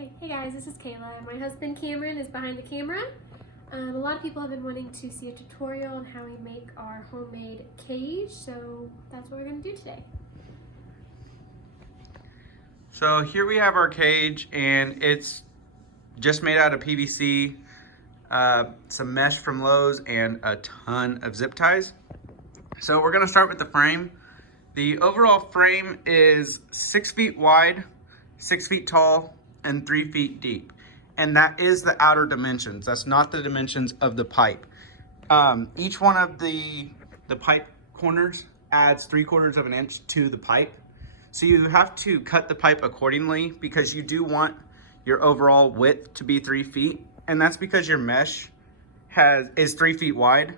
Okay, hey guys, this is Kayla, and my husband Cameron is behind the camera. A lot of people have been wanting to see a tutorial on how we make our homemade cage, so that's what we're going to do today. So here we have our cage, and it's just made out of PVC, some mesh from Lowe's, and a ton of zip ties. So we're going to start with the frame. The overall frame is 6 feet wide, 6 feet tall, and 3 feet deep. And that is the outer dimensions. That's not the dimensions of the pipe. Each one of the pipe corners adds 3/4 of an inch to the pipe. So you have to cut the pipe accordingly because you do want your overall width to be 3 feet. And that's because your mesh is 3 feet wide.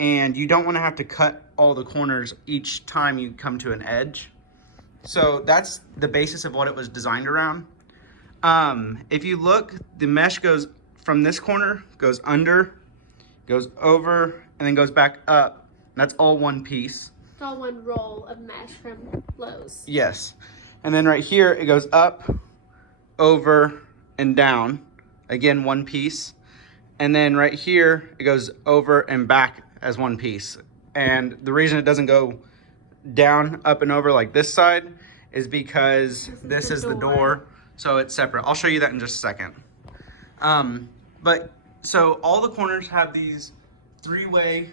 And you don't want to have to cut all the corners each time you come to an edge. So that's the basis of what it was designed around. If you look, the mesh goes from this corner, goes under, goes over, and then goes back up. That's all one piece. It's all one roll of mesh from Lowe's. Yes. And then right here, it goes up, over, and down. Again, one piece. And then right here, it goes over and back as one piece. And the reason it doesn't go down, up, and over like this side is because this is the door. So it's separate. I'll show you that in just a second. So all the corners have these 3-way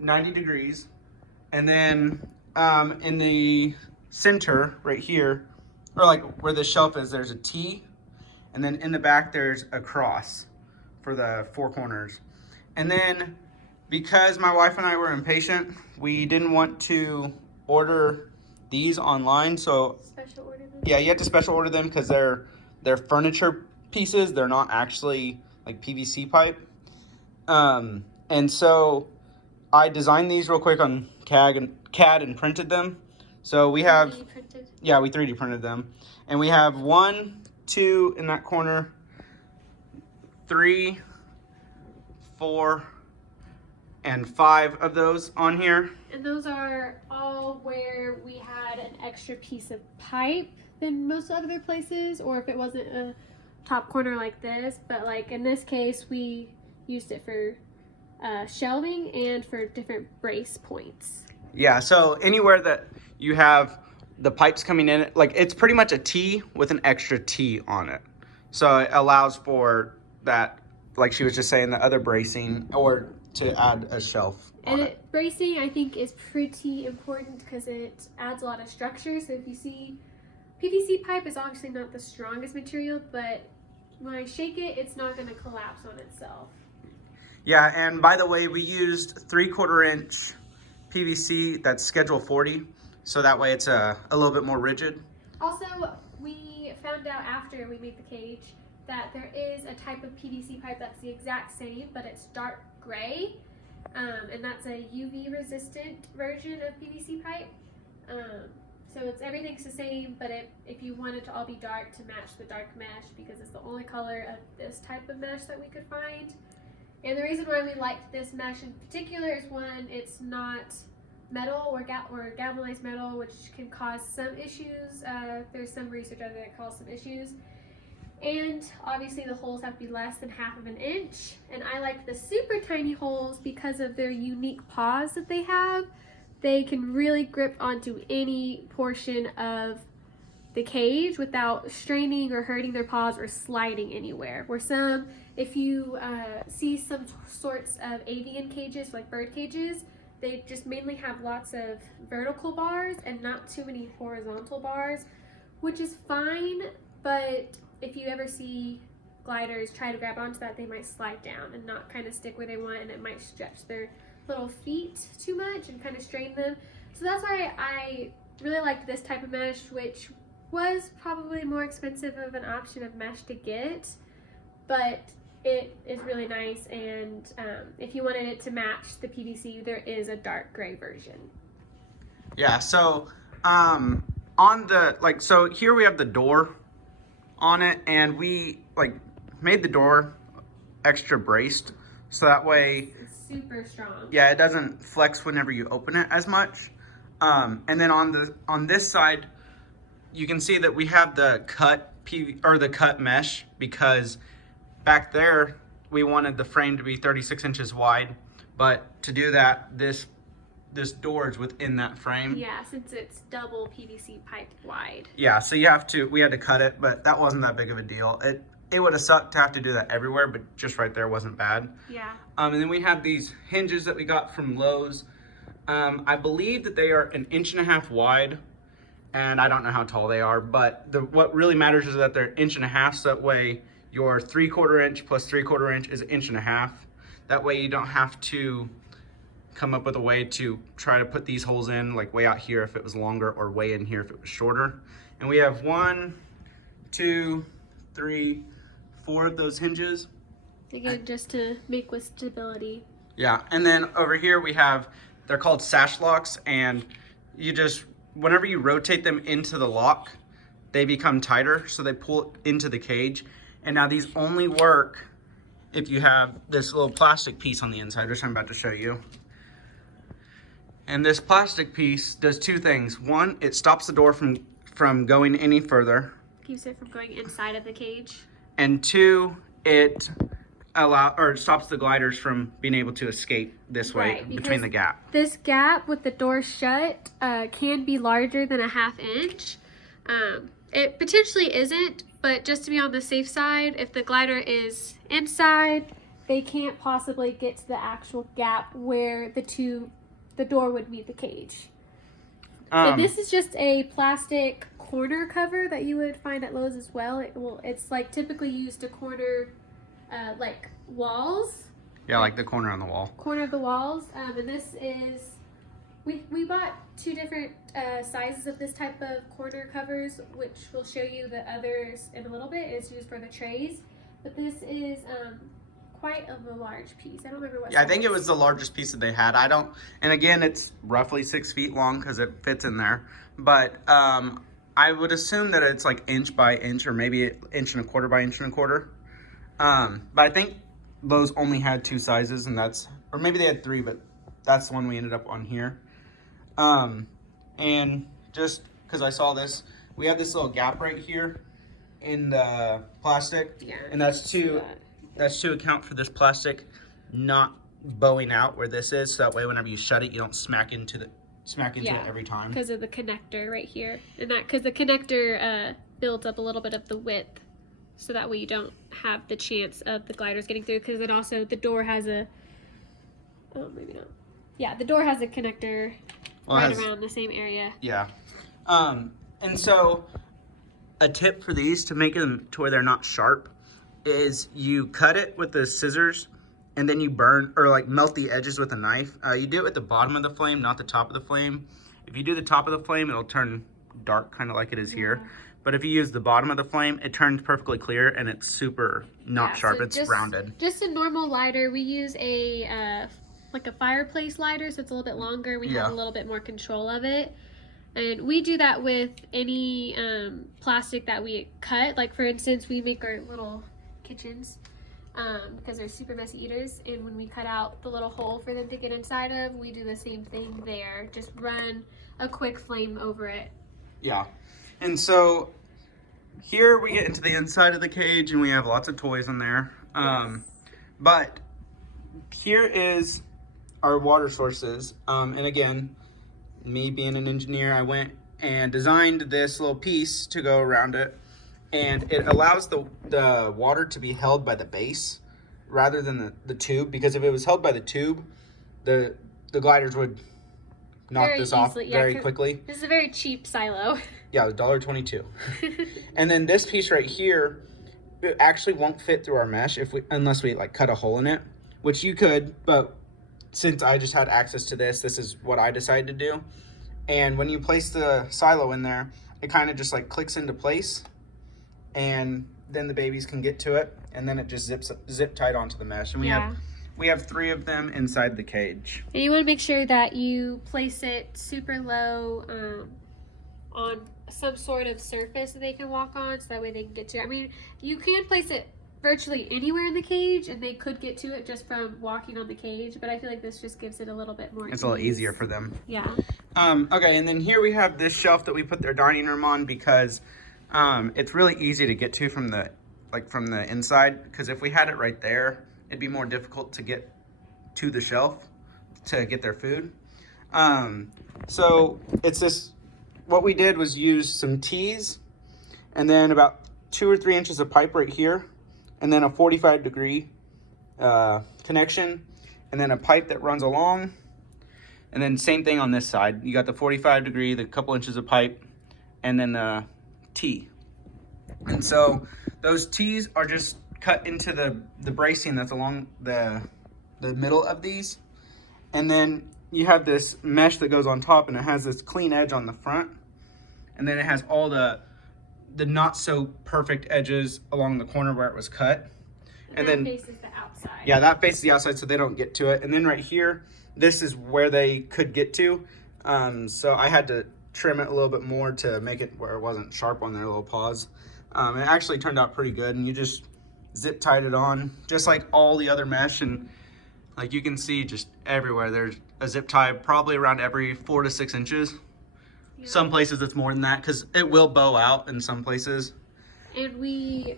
90 degrees. And then in the center right here, or like where the shelf is, there's a T. And then in the back, there's a cross for the 4 corners. And then because my wife and I were impatient, we didn't want to order these online. So Special order them? Yeah, you have to special order them because they're furniture pieces. They're not actually like PVC pipe. And so I designed these real quick on CAD and printed them. So we have, 3D printed? Yeah, we 3D printed them. And we have 1, 2 in that corner, 3, 4, and 5 of those on here. And those are all where we had an extra piece of pipe than most other places, or if it wasn't a top corner like this. But like in this case, we used it for shelving and for different brace points. Yeah, so anywhere that you have the pipes coming in, like it's pretty much a T with an extra T on it. So it allows for that, like she was just saying, the other bracing, or to add a shelf on it. Bracing, I think, is pretty important because it adds a lot of structure. So if you see, PVC pipe is obviously not the strongest material, but when I shake it, it's not going to collapse on itself. Yeah, and by the way, we used 3/4 inch PVC that's schedule 40, so that way it's a little bit more rigid. Also, we found out after we made the cage that there is a type of PVC pipe that's the exact same, but it's dark gray, and that's a UV resistant version of PVC pipe. So everything's the same, but if you want it to all be dark, to match the dark mesh, because it's the only color of this type of mesh that we could find. And the reason why we liked this mesh in particular is, one, it's not metal or galvanized metal, which can cause some issues. There's some research out there that calls some issues. And obviously the holes have to be less than 1/2 of an inch. And I like the super tiny holes because of their unique paws that they have. They can really grip onto any portion of the cage without straining or hurting their paws or sliding anywhere. Where some, if you see some sorts of avian cages, like bird cages, they just mainly have lots of vertical bars and not too many horizontal bars, which is fine, but if you ever see gliders try to grab onto that, they might slide down and not kind of stick where they want, and it might stretch their little feet too much and kind of strain them. So that's why I really liked this type of mesh, which was probably more expensive of an option of mesh to get, but it is really nice. And if you wanted it to match the PVC, there is a dark gray version. Yeah, so on the, so here we have the door on it, and we made the door extra braced, so that way it's super strong. Yeah, it doesn't flex whenever you open it as much. And then on this side, you can see that we have the cut the cut mesh, because back there we wanted the frame to be 36 inches wide, but to do that, this door is within that frame. Yeah, since it's double PVC pipe wide. Yeah, so we had to cut it, but that wasn't that big of a deal. It would have sucked to have to do that everywhere, but just right there wasn't bad. Yeah. And then we have these hinges that we got from Lowe's. I believe that they are 1.5 inches wide, and I don't know how tall they are, but what really matters is that they're 1.5 inches, so that way your 3/4 inch plus 3/4 inch is 1.5 inches. That way you don't have to come up with a way to try to put these holes in, like way out here if it was longer, or way in here if it was shorter. And we have 1, 2, 3, 4 of those hinges. Again, just to make with stability. Yeah, and then over here we have, they're called sash locks, and you just, whenever you rotate them into the lock, they become tighter, so they pull into the cage. And now these only work if you have this little plastic piece on the inside, which I'm about to show you. And this plastic piece does two things. One, it stops the door from going any further. Keeps it from going inside of the cage. And two, it stops the gliders from being able to escape this way between the gap. This gap with the door shut can be larger than a 1/2 inch. It potentially isn't, but just to be on the safe side, if the glider is inside, they can't possibly get to the actual gap where the door would meet the cage. And this is just a plastic corner cover that you would find at Lowe's as well. It's like typically used to corner like walls. Yeah, like the corner on the wall. Corner of the walls. And this is, we bought 2 different sizes of this type of corner covers, which we'll show you the others in a little bit. It's used for the trays. But this is quite of a large piece. I don't remember what. Yeah, I think it was the largest piece that they had. And again, it's roughly 6 feet long because it fits in there. But I would assume that it's like inch by inch, or maybe 1.25 inches by 1.25 inches. But I think Lowe's only had 2 sizes, and or maybe they had 3, but that's the one we ended up on here. And just because I saw this, we have this little gap right here in the plastic, and that's to account for this plastic not bowing out where this is, so that way whenever you shut it, you don't smack into it every time. Because of the connector right here, and because the connector builds up a little bit of the width, so that way you don't have the chance of the gliders getting through. Because it also, the door has a, maybe not. Yeah, the door has a connector around the same area. Yeah. And so a tip for these to make them to where they're not sharp is you cut it with the scissors, and then you burn or like melt the edges with a knife. You do it at the bottom of the flame, not the top of the flame. If you do the top of the flame, it'll turn dark, kind of like it is here. But if you use the bottom of the flame, it turns perfectly clear, and it's super not sharp. So it's rounded. Just a normal lighter. We use a like a fireplace lighter, so it's a little bit longer. We have a little bit more control of it. And we do that with any plastic that we cut. Like, for instance, we make our little kitchens because they're super messy eaters. And when we cut out the little hole for them to get inside of, we do the same thing there. Just run a quick flame over it. Yeah. And so here we get into the inside of the cage, and we have lots of toys in there. But here is our water sources. And again, me being an engineer, I went and designed this little piece to go around it, and it allows the water to be held by the base rather than the tube, because if it was held by the tube, the gliders would knock this off very quickly. This is a very cheap silo. Yeah, $1.22. And then this piece right here, it actually won't fit through our mesh unless we like cut a hole in it, which you could, but since I just had access to this is what I decided to do. And when you place the silo in there, it kind of just like clicks into place, and then the babies can get to it, and then it just zip tight onto the mesh. And we have 3 of them inside the cage. And you want to make sure that you place it super low on some sort of surface that they can walk on, so that way they can get to it. I mean, you can place it virtually anywhere in the cage, and they could get to it just from walking on the cage, but I feel like this just gives it a little bit more It's a little easier for them. Yeah. Okay, and then here we have this shelf that we put their dining room on, because it's really easy to get to from the inside, because if we had it right there, it'd be more difficult to get to the shelf to get their food. So it's this, what we did was use some T's and then about 2 or 3 inches of pipe right here, and then a 45-degree connection, and then a pipe that runs along, and then same thing on this side. You got the 45-degree, the couple inches of pipe, and then the T. And so those T's are just cut into the bracing that's along the middle of these, and then you have this mesh that goes on top, and it has this clean edge on the front, and then it has all the not so perfect edges along the corner where it was cut. And then faces the outside. Yeah, that faces the outside, so they don't get to it. And then right here, this is where they could get to. So I had to trim it a little bit more to make it where it wasn't sharp on their little paws. It actually turned out pretty good, and you just zip tied it on, just like all the other mesh. And like you can see, just everywhere there's a zip tie, probably around every 4 to 6 inches. Yeah. Some places it's more than that, because it will bow out in some places. And we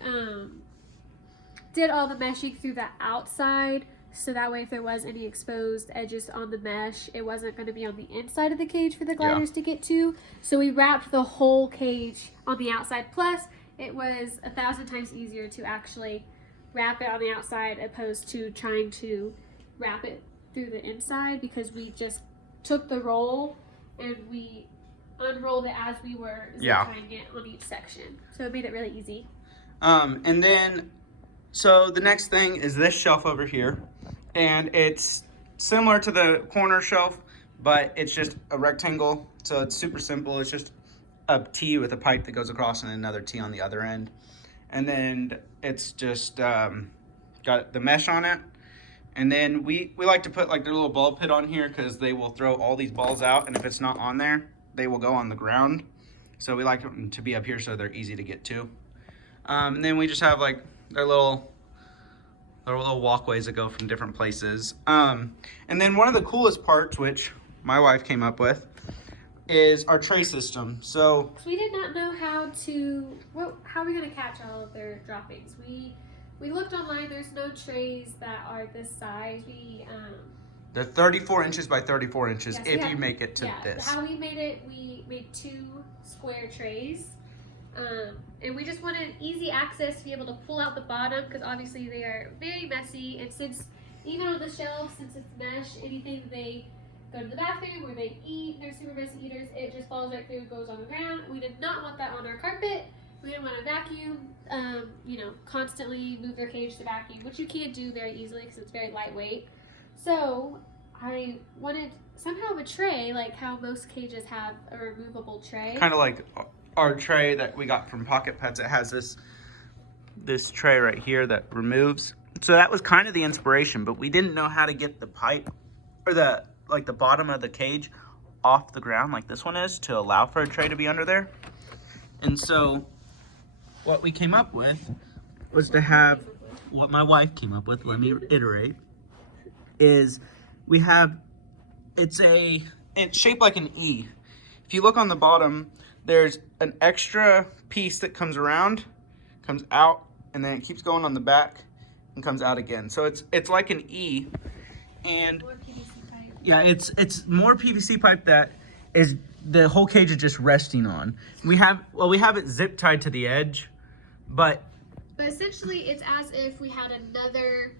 did all the meshing through the outside, so that way if there was any exposed edges on the mesh, it wasn't going to be on the inside of the cage for the gliders to get to. So we wrapped the whole cage on the outside. Plus, it was 1,000 times easier to actually wrap it on the outside opposed to trying to wrap it through the inside, because we just took the roll and we unrolled it as we were zip tying it on each section. So it made it really easy. And then, so the next thing is this shelf over here, and it's similar to the corner shelf, but it's just a rectangle. So it's super simple. It's just a T with a pipe that goes across and another T on the other end. And then it's just got the mesh on it. And then we like to put like their little ball pit on here, because they will throw all these balls out, and if it's not on there, they will go on the ground. So we like them to be up here so they're easy to get to. And then we just have like their little walkways that go from different places. And then one of the coolest parts, which my wife came up with, is our tray system. So we did not know how are we going to catch all of their droppings. We looked online. There's no trays that are this size. They're 34 inches by 34 inches, yes, you make it to this. How we made it, we made 2 square trays. And we just wanted easy access to be able to pull out the bottom, because obviously they are very messy. And since, even on the shelf, since it's mesh, anything they go to the bathroom or they eat, they're super messy eaters, it just falls right through and goes on the ground. We did not want that on our carpet. We didn't want to vacuum, constantly move their cage to vacuum, which you can't do very easily because it's very lightweight. So I wanted somehow a tray, like how most cages have a removable tray. Kind of like our tray that we got from Pocket Pets. It has this tray right here that removes. So that was kind of the inspiration, but we didn't know how to get the pipe or the bottom of the cage off the ground like this one is, to allow for a tray to be under there. And so what we came up with was to have, what my wife came up with, let me iterate, is we have, it's shaped like an E. If you look on the bottom, there's an extra piece that comes around, comes out, and then it keeps going on the back and comes out again. So it's like an E, and more PVC pipe. Yeah, it's more PVC pipe that is the whole cage is just resting on. We have it zip tied to the edge, but essentially it's as if we had another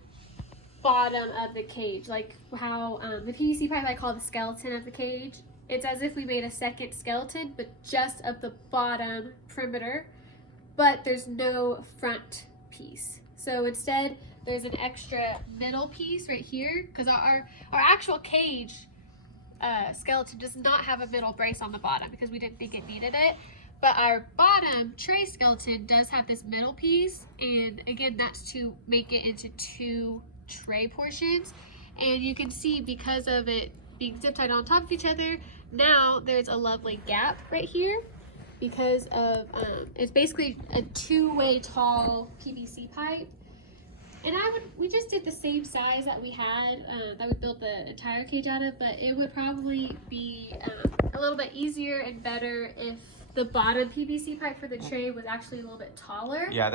bottom of the cage, like how the PVC pipe I call the skeleton of the cage. It's as if we made a second skeleton, but just of the bottom perimeter, but there's no front piece. So instead, there's an extra middle piece right here, because our actual cage skeleton does not have a middle brace on the bottom because we didn't think it needed it. But our bottom tray skeleton does have this middle piece, and again, that's to make it into 2 tray portions. And you can see, because of it being zip tied on top of each other, now there's a lovely gap right here, because of it's basically a 2-way tall PVC pipe. And we just did the same size that we had, that we built the entire cage out of, but it would probably be a little bit easier and better if the bottom PVC pipe for the tray was actually a little bit taller. Yeah,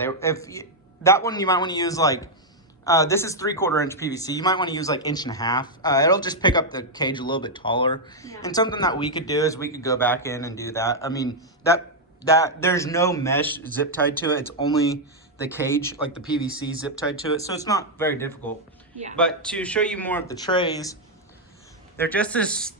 that one you might want to use like, this is 3/4 inch PVC. You might want to use like 1.5 inches. It'll just pick up the cage a little bit taller. Yeah. And something that we could do is we could go back in and do that. I mean, that there's no mesh zip tied to it. It's only the cage, like the PVC zip tied to it. So it's not very difficult. Yeah. But to show you more of the trays, they're just this.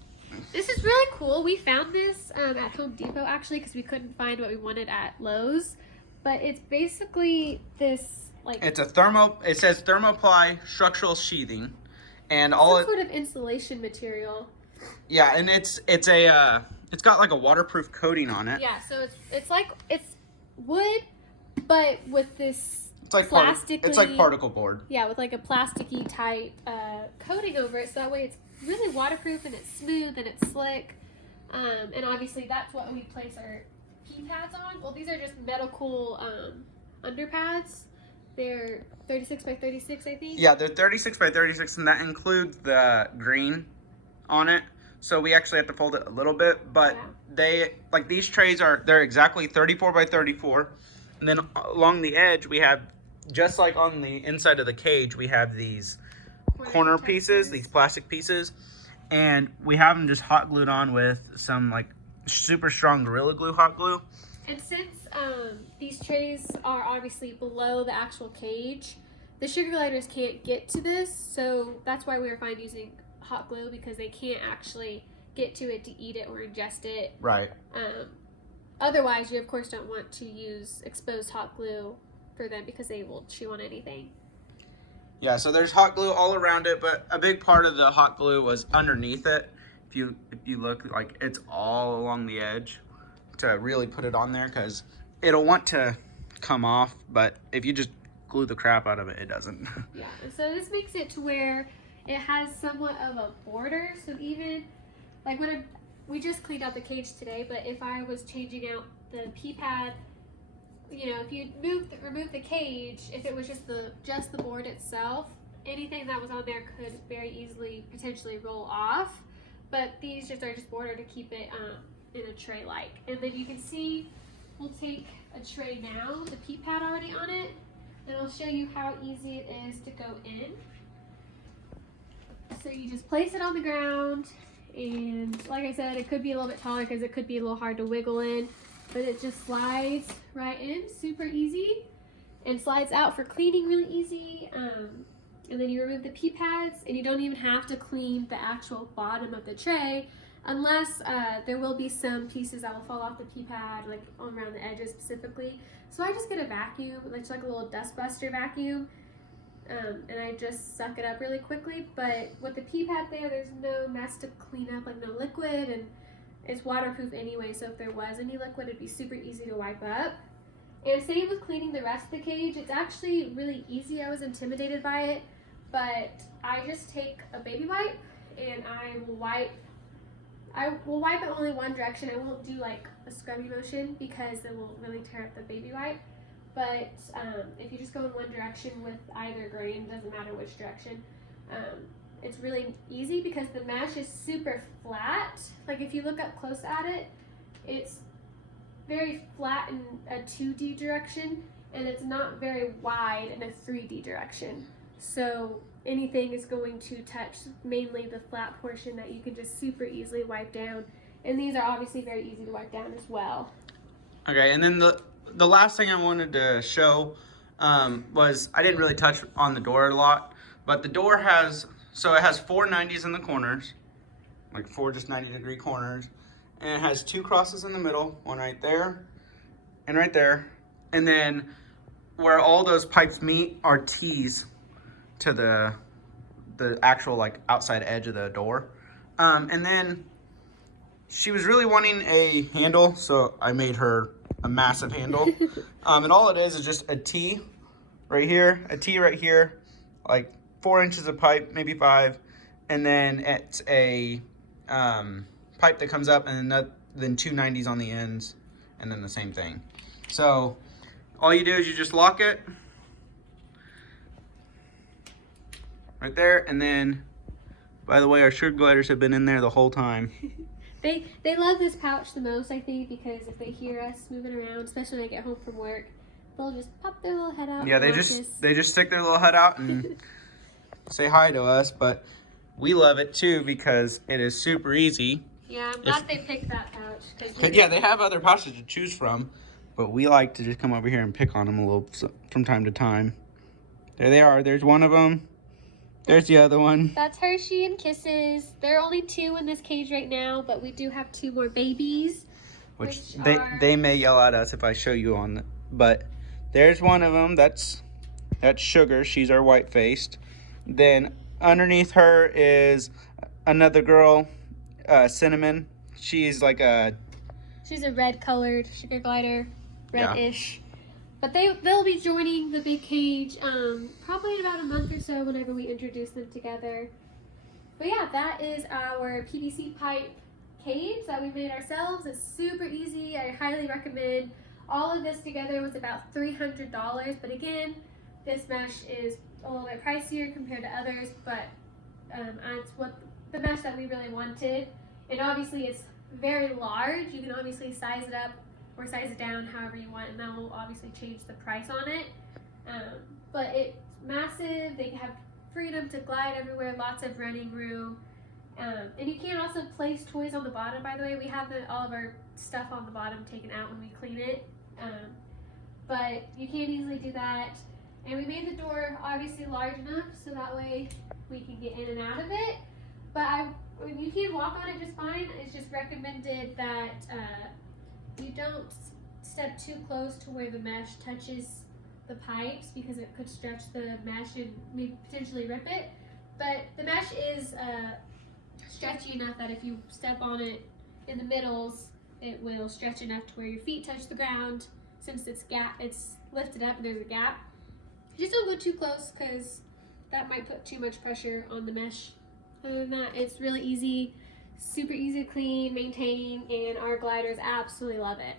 This is really cool. We found this at Home Depot actually because we couldn't find what we wanted at Lowe's. But it's basically this like. It's a it says thermoply structural sheathing, and all some sort of insulation material. Yeah, and it's got like a waterproof coating on it. Yeah, so it's wood, but with this it's like it's like particle board. Yeah, with like a plasticky tight coating over it, so that way it's really waterproof and it's smooth and it's slick. And obviously that's what we place our pee pads on. Well, these are just medical underpads. They're 36 by 36, I think. Yeah, they're 36 by 36, and that includes the green on it. So we actually have to fold it a little bit, but these trays they're exactly 34 by 34. And then along the edge, we have, just like on the inside of the cage, we have these corner pieces, these plastic pieces, and we have them just hot glued on with some like super strong Gorilla Glue hot glue. And since these trays are obviously below the actual cage, the sugar gliders can't get to this, so that's why we were fine using hot glue, because they can't actually get to it to eat it or ingest it. Right. Otherwise, you of course don't want to use exposed hot glue for them because they will chew on anything. Yeah, so there's hot glue all around it, but a big part of the hot glue was underneath it. If you look, like, it's all along the edge to really put it on there, because it'll want to come off, but if you just glue the crap out of it, it doesn't. Yeah, and so this makes it to where it has somewhat of a border, so even like we just cleaned out the cage today, but if I was changing out the pee pad, you know, if you remove the cage, if it was just the board itself, anything that was on there could very easily potentially roll off. But these are just border to keep it in a tray like. And then you can see, we'll take a tray now, the pee pad already on it, and I'll show you how easy it is to go in. So you just place it on the ground, and like I said, it could be a little bit taller because it could be a little hard to wiggle in, but it just slides right in, super easy, and slides out for cleaning really easy. And then you remove the pee pads, and you don't even have to clean the actual bottom of the tray, unless there will be some pieces that will fall off the pee pad, like around the edges specifically. So I just get a vacuum, it's like a little dust buster vacuum, and I just suck it up really quickly. But with the pee pad there's no mess to clean up, like no liquid, and it's waterproof anyway, so if there was any liquid, it'd be super easy to wipe up. And same with cleaning the rest of the cage. It's actually really easy. I was intimidated by it, but I just take a baby wipe and I will wipe it only one direction. I won't do like a scrubby motion because it will really tear up the baby wipe. But if you just go in one direction with either grain, doesn't matter which direction, it's really easy because the mesh is super flat. Like if you look up close at it, it's very flat in a 2D direction, and it's not very wide in a 3D direction. So anything is going to touch mainly the flat portion that you can just super easily wipe down. And these are obviously very easy to wipe down as well. Okay, and then the last thing I wanted to show was, I didn't really touch on the door a lot, but the door has 4 90s in the corners, like 4 just 90-degree corners, and it has 2 crosses in the middle, one right there and right there, and then where all those pipes meet are T's to the actual like outside edge of the door. And then she was really wanting a handle, so I made her a massive handle. And all it is just a T right here, a T right here, like 4 inches of pipe, maybe 5, and then it's a pipe that comes up, and then 2 90s on the ends, and then the same thing. So all you do is you just lock it right there, and then, by the way, our sugar gliders have been in there the whole time. They love this pouch the most, I think, because if they hear us moving around, especially when I get home from work, they'll just pop their little head out. Yeah, they just stick their little head out and say hi to us. But we love it too because it is super easy. Yeah, I'm glad they picked that pouch. Yeah, they have other pouches to choose from, but we like to just come over here and pick on them a little from time to time. There they are. There's one of them. There's the other one. That's Hershey and Kisses. There are only 2 in this cage right now, but we do have 2 more babies. Which they may yell at us if I show you on the, but there's one of them. That's Sugar. She's our white-faced. Then underneath her is another girl, Cinnamon. She's like she's a red-colored sugar glider, reddish. Yeah. But they'll be joining the big cage probably in about a month or so whenever we introduce them together. But yeah, that is our PVC pipe cage that we made ourselves. It's super easy. I highly recommend. All of this together was about $300, but again, this mesh is a little bit pricier compared to others, but it's what the mesh that we really wanted. And obviously it's very large. You can obviously size it up or size it down however you want, and that will obviously change the price on it. But it's massive. They have freedom to glide everywhere, lots of running room. And you can also place toys on the bottom, by the way. We have all of our stuff on the bottom taken out when we clean it. But you can easily do that. And we made the door obviously large enough so that way we can get in and out of it. But you can walk on it just fine. It's just recommended that you don't step too close to where the mesh touches the pipes because it could stretch the mesh and maybe potentially rip it. But the mesh is stretchy enough that if you step on it in the middles, it will stretch enough to where your feet touch the ground. Since it's lifted up and there's a gap. Just don't go too close because that might put too much pressure on the mesh. Other than that, it's really easy, super easy to clean, maintain, and our gliders absolutely love it.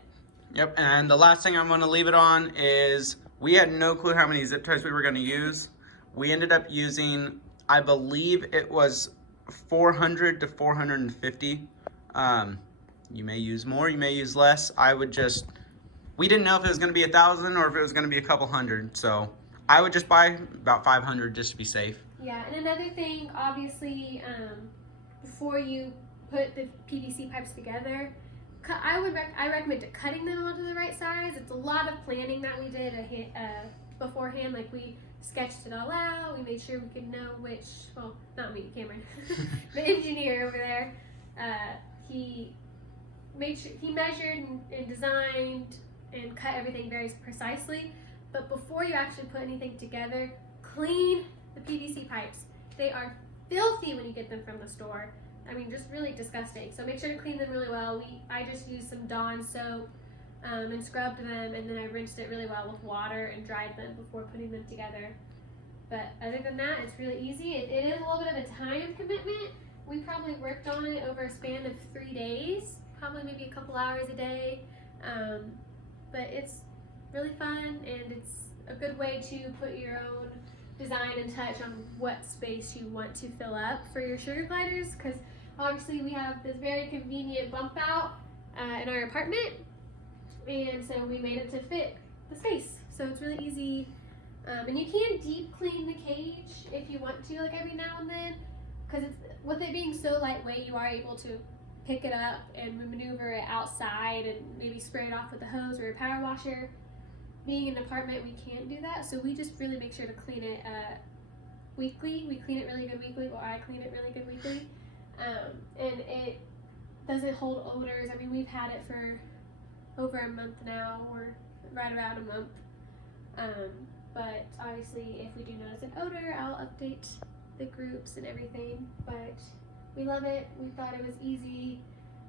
Yep, and the last thing I'm going to leave it on is we had no clue how many zip ties we were going to use. We ended up using, I believe it was 400 to 450. You may use more, you may use less. We didn't know if it was going to be 1,000 or if it was going to be a couple hundred, so I would just buy about 500 just to be safe. Yeah, and another thing, obviously, before you put the PVC pipes together, I recommend cutting them onto the right size. It's a lot of planning that we did beforehand. Like we sketched it all out. We made sure we could know which. Well, not me, Cameron, the engineer over there. He measured and designed and cut everything very precisely. But before you actually put anything together, clean the PVC pipes. They are filthy when you get them from the store. I mean, just really disgusting. So make sure to clean them really well. I just used some Dawn soap and scrubbed them, and then I rinsed it really well with water and dried them before putting them together. But other than that, it's really easy. It is a little bit of a time commitment. We probably worked on it over a span of 3 days, probably maybe a couple hours a day. But it's really fun, and it's a good way to put your own design and touch on what space you want to fill up for your sugar gliders, because obviously we have this very convenient bump out in our apartment, and so we made it to fit the space. So it's really easy, and you can deep clean the cage if you want to, like every now and then, because with it being so lightweight, you are able to pick it up and maneuver it outside and maybe spray it off with a hose or a power washer. Being in an apartment, we can't do that, so we just really make sure to clean it weekly. We clean it really good weekly, or I clean it really good weekly, and it doesn't hold odors. I mean, we've had it for over a month now, or right around a month, but obviously if we do notice an odor, I'll update the groups and everything, but we love it. We thought it was easy,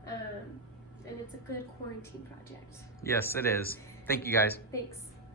and it's a good quarantine project. Yes, it is. Thank you, guys. Thanks.